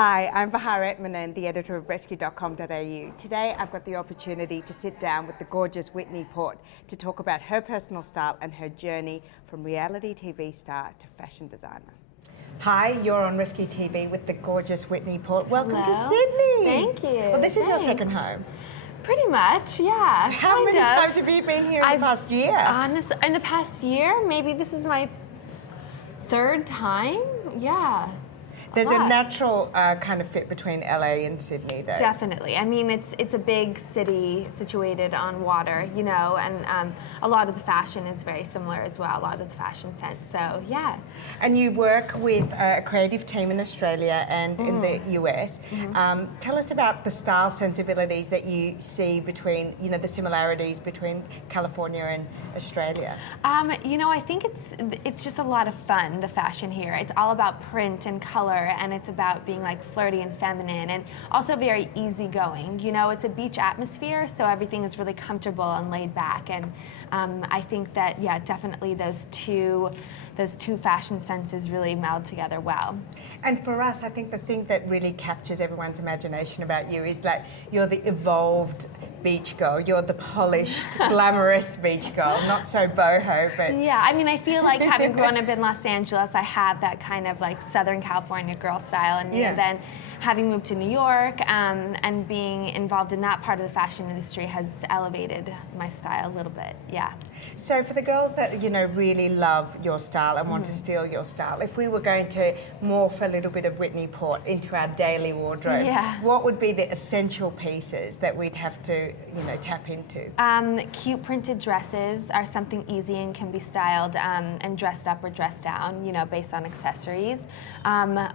Hi, I'm Bahar Etmanan, the editor of rescue.com.au. Today I've got the opportunity to sit down with the gorgeous Whitney Port to talk about her personal style and her journey from reality TV star to fashion designer. Hi, you're on Rescue TV with the gorgeous Whitney Port. Welcome to Sydney. Thank you. Well, this is your second home. Pretty much, yeah. How many times have you been here in the past year? Honestly, in the past year, maybe this is my third time. Yeah. There's a natural kind of fit between LA and Sydney, though. Definitely. I mean, it's a big city situated on water, you know, and a lot of the fashion is very similar as well, a lot of the fashion sense, so yeah. And you work with a creative team in Australia and in the US. Tell us about the style sensibilities that you see between, you know, the similarities between California and Australia. You know, I think it's just a lot of fun, the fashion here. It's all about print and color, and it's about being like flirty and feminine and also very easygoing. You know, it's a beach atmosphere, so everything is really comfortable and laid back. And I think that, yeah, definitely those two fashion senses really meld together well. And for us, I think the thing that really captures everyone's imagination about you is that you're the evolved beach girl. You're the polished, glamorous beach girl, not so boho, but... Yeah, I mean, I feel like having grown up in Los Angeles, I have that kind of like Southern California girl style, and then having moved to New York and being involved in that part of the fashion industry has elevated my style a little bit, yeah. So for the girls that, you know, really love your style and want to steal your style, if we were going to morph a little bit of Whitney Port into our daily wardrobes, what would be the essential pieces that we'd have to, you know, tap into? Cute printed dresses are something easy and can be styled and dressed up or dressed down, you know, based on accessories.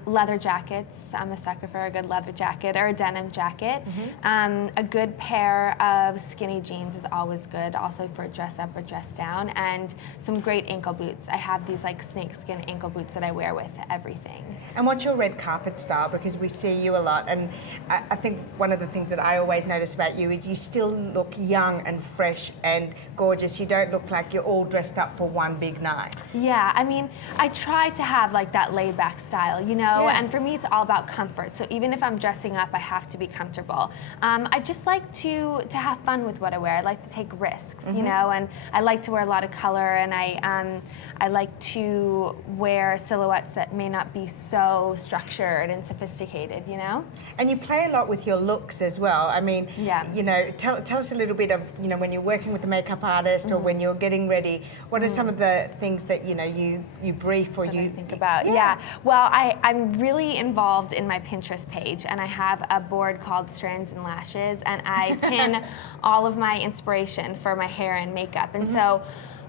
Leather jackets, I'm a sucker for a good leather jacket or a denim jacket. A good pair of skinny jeans is always good, also for dress up or dress down, and some great ankle boots. I have these like snakeskin ankle boots that I wear with everything. And what's your red carpet style? Because we see you a lot, and I think one of the things that I always notice about you is you still look young and fresh and gorgeous. You don't look like you're all dressed up for one big night. Yeah, I mean, I try to have like that laid back style, you know, and for me it's all about comfort. So even if I'm dressing up, I have to be comfortable. I just like to have fun with what I wear. I like to take risks, you know, and I like to wear a lot of color, and I like to wear silhouettes that may not be so structured and sophisticated, you know? And you play a lot with your looks as well. I mean, you know, tell us a little bit of, you know, when you're working with a makeup artist or when you're getting ready, what are some of the things that, you know, you brief or you think about? Yeah. Well, I'm really involved in my Pinterest page, and I have a board called Strands and Lashes, and I pin all of my inspiration for my hair and makeup. And so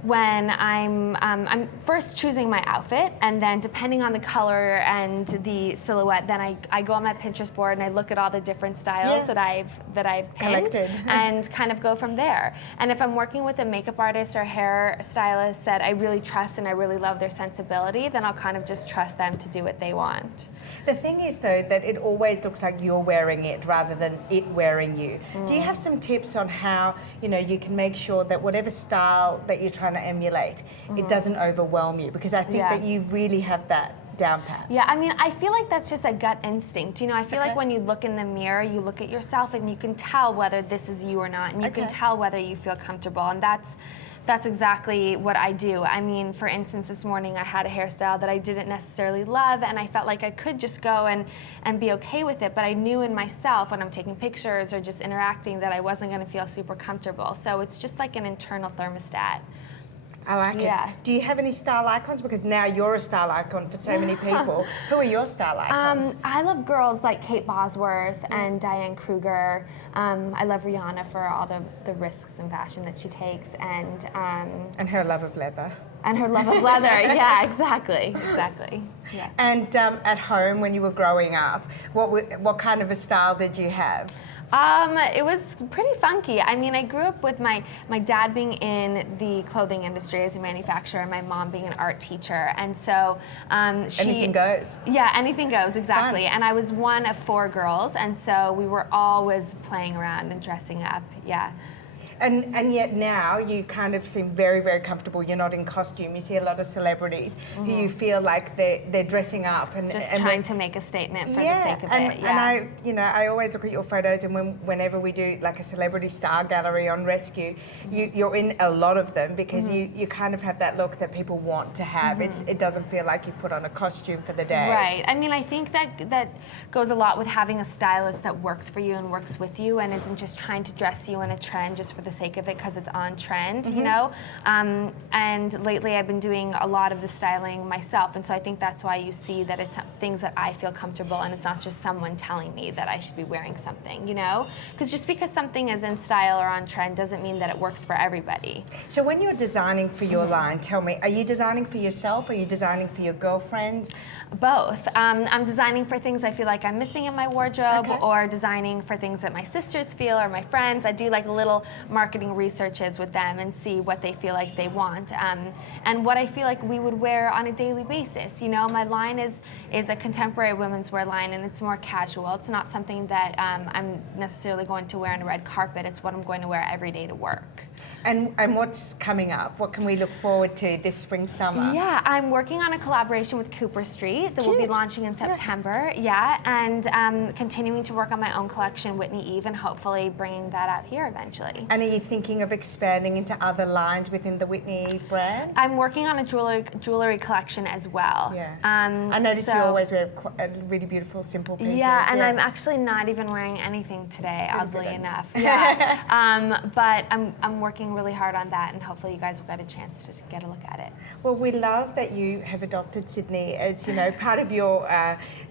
when I'm first choosing my outfit, and then depending on the color and the silhouette, then I go on my Pinterest board and I look at all the different styles that I've pinned and kind of go from there. And if I'm working with a makeup artist or hair stylist that I really trust and I really love their sensibility, then I'll kind of just trust them to do what they want. The thing is, though, that it always looks like you're wearing it rather than it wearing you. Do you have some tips on how, you know, you can make sure that whatever style that you're trying to emulate, it doesn't overwhelm you? Because I think that you really have that down pat. Yeah, I mean, I feel like that's just a gut instinct. You know, I feel like when you look in the mirror, you look at yourself and you can tell whether this is you or not, and you can tell whether you feel comfortable, and that's exactly what I do. I mean, for instance, this morning I had a hairstyle that I didn't necessarily love, and I felt like I could just go and be okay with it, but I knew in myself when I'm taking pictures or just interacting that I wasn't gonna feel super comfortable. So it's just like an internal thermostat. I like it. Do you have any style icons? Because now you're a style icon for so many people. Who are your style icons? I love girls like Kate Bosworth and Diane Kruger. I love Rihanna for all the risks in fashion that she takes, and her love of leather. And her love of leather, yeah, exactly. Yeah. And at home, when you were growing up, what kind of a style did you have? It was pretty funky. I mean, I grew up with my dad being in the clothing industry as a manufacturer, and my mom being an art teacher, and so anything goes. Yeah, anything goes, exactly. Fun. And I was one of 4 girls, and so we were always playing around and dressing up. Yeah. And yet now you kind of seem very, very comfortable. You're not in costume. You see a lot of celebrities who you feel like they're dressing up and just trying to make a statement for the sake of it. And I always look at your photos, and whenever we do like a celebrity star gallery on Rescue, you're in a lot of them because you kind of have that look that people want to have. It doesn't feel like you've put on a costume for the day. Right. I mean, I think that goes a lot with having a stylist that works for you and works with you and isn't just trying to dress you in a trend just for the sake of it because it's on trend, you know? And lately I've been doing a lot of the styling myself, and so I think that's why you see that it's things that I feel comfortable and it's not just someone telling me that I should be wearing something, you know? Because just because something is in style or on trend doesn't mean that it works for everybody. So when you're designing for your line, tell me, are you designing for yourself? Are you designing for your girlfriends? Both. I'm designing for things I feel like I'm missing in my wardrobe, or designing for things that my sisters feel or my friends. I do like little marketing researches with them and see what they feel like they want, and what I feel like we would wear on a daily basis. You know, my line is a contemporary women's wear line, and it's more casual. It's not something that I'm necessarily going to wear on a red carpet. It's what I'm going to wear every day to work. And what's coming up? What can we look forward to this spring, summer? Yeah, I'm working on a collaboration with Cooper Street that will be launching in September. Yeah, and continuing to work on my own collection, Whitney Eve, and hopefully bringing that out here eventually. And are you thinking of expanding into other lines within the Whitney Eve brand? I'm working on a jewelry collection as well. Yeah. I noticed you always wear really beautiful, simple pieces. Yeah, and I'm actually not even wearing anything today, oddly enough. Yeah. But I'm working really hard on that, and hopefully you guys will get a chance to get a look at it. Well, we love that you have adopted Sydney as, you know, part of your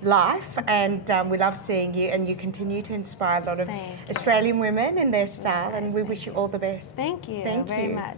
life, and we love seeing you, and you continue to inspire a lot of Australian women in their style, and we wish you all the best. Thank you very much.